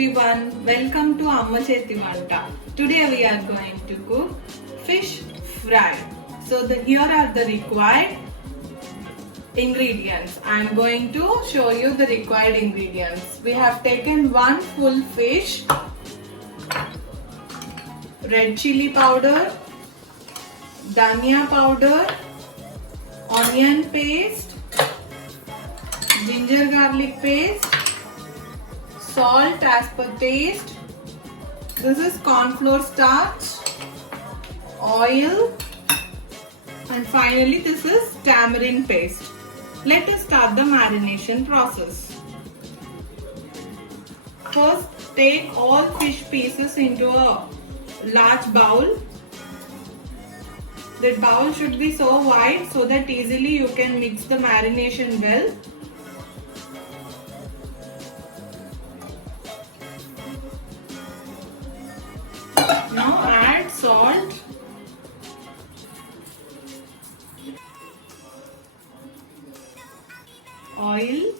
everyone, welcome to Amma Cheti Vanta. Today we are going to cook fish fry. So here are the required ingredients. I am going to show you the required ingredients. We have taken one full fish, red chili powder, dhania powder, onion paste, ginger garlic paste, salt as per taste. This is corn flour starch, oil, and finally this is tamarind paste. Let us start the marination process. First, take all fish pieces into a large bowl. The bowl should be so wide so that easily you can mix the marination well. Now add salt, oil,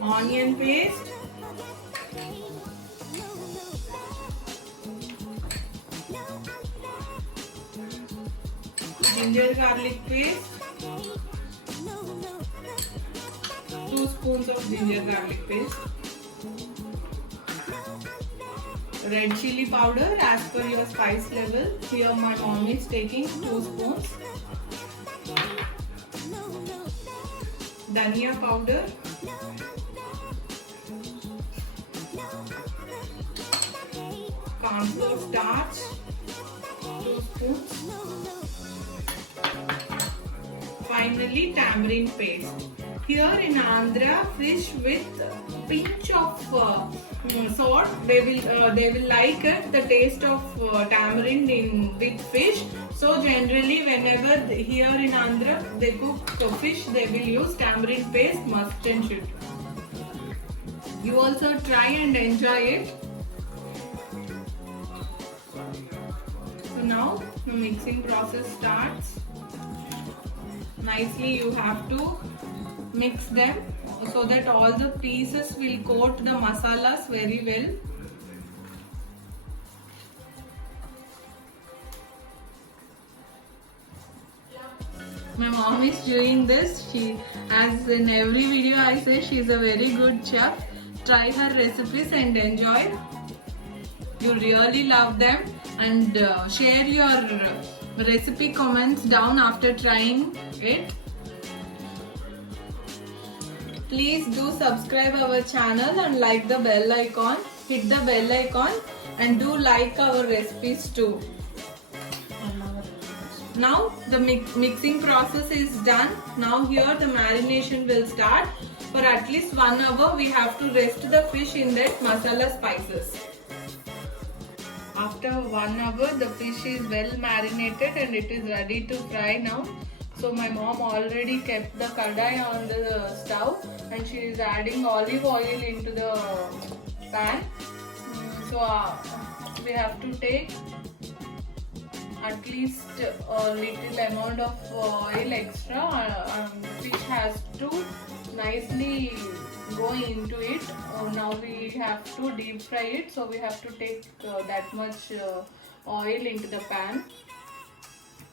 onion paste, ginger garlic paste, 2 spoons of ginger garlic paste, red chili powder as per your spice level. Here my mom is taking 2 spoons, dhania powder, corn flour starch, 2 spoons. Finally, tamarind paste. Here in Andhra, fish with pinch of salt. They will like it, the taste of tamarind in with fish. So generally, whenever here in Andhra they cook fish, they will use tamarind paste, must and should. You also try and enjoy it. So now the mixing process starts. Nicely you have to mix them so that all the pieces will coat the masalas very well. My mom is doing this. She, as in every video I say, she is a very good chef. Try her recipes and enjoy. You really love them, and share your recipe comments down after trying it. Please do subscribe our channel and like the bell icon. Hit the bell icon and do like our recipes too. Now the mixing process is done. Now here the marination will start. For at least 1 hour we have to rest the fish in that masala spices. After 1 hour the fish is well marinated and it is ready to fry now. So my mom already kept the kadai on the stove and she is adding olive oil into the pan. So we have to take at least a little amount of oil extra. Fish has to nicely go into it. Now we have to deep fry it, so we have to take that much oil into the pan.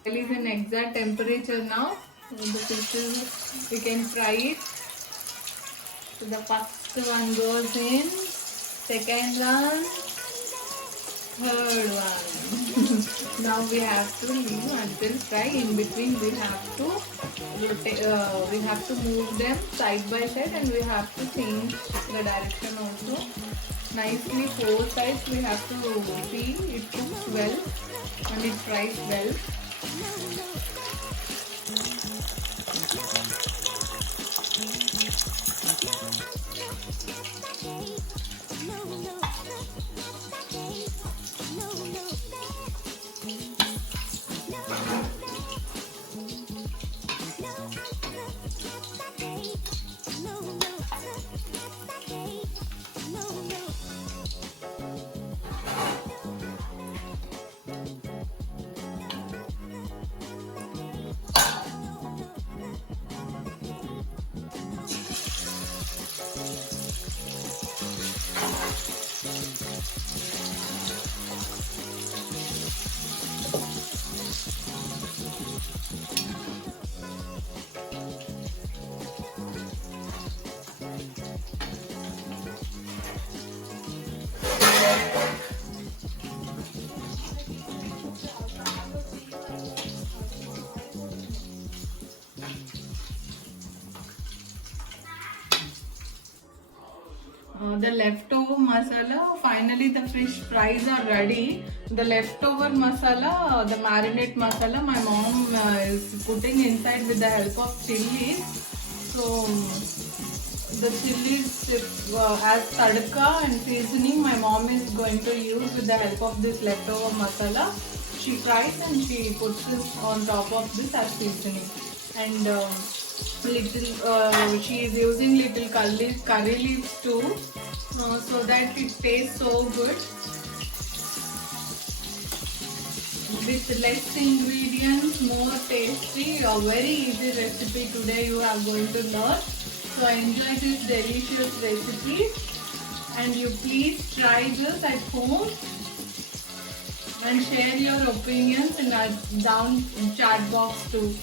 Oil is in exact temperature now. The fish we can fry it. So the first one goes in, second one, third one. Now we have to leave until fry. In between we have to move them side by side and we have to change the direction also. Nicely 4 sides we have to see it cooks well and it fries well. the leftover masala. Finally, the fish fries are ready. The leftover masala, the marinade masala, my mom is putting inside with the help of chilies. So the chilies as tadka and seasoning, my mom is going to use with the help of this leftover masala. She fries and she puts this on top of this as seasoning. And she is using little curry leaves too, so that it tastes so good. With less ingredients, more tasty, a very easy recipe today you are going to learn. So enjoy this delicious recipe, and you please try this at home and share your opinions in our down chat box too.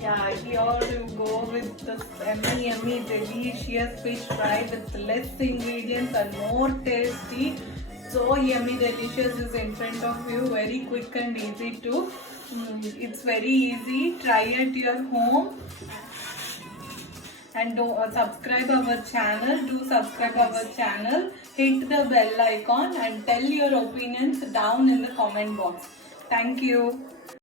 Yeah, here you go with this yummy delicious fish fry with less ingredients and more tasty. So yummy delicious is in front of you, very quick and easy too. It's very easy. Try at your home. And subscribe our channel. Do subscribe our channel. Hit the bell icon and tell your opinions down in the comment box. Thank you.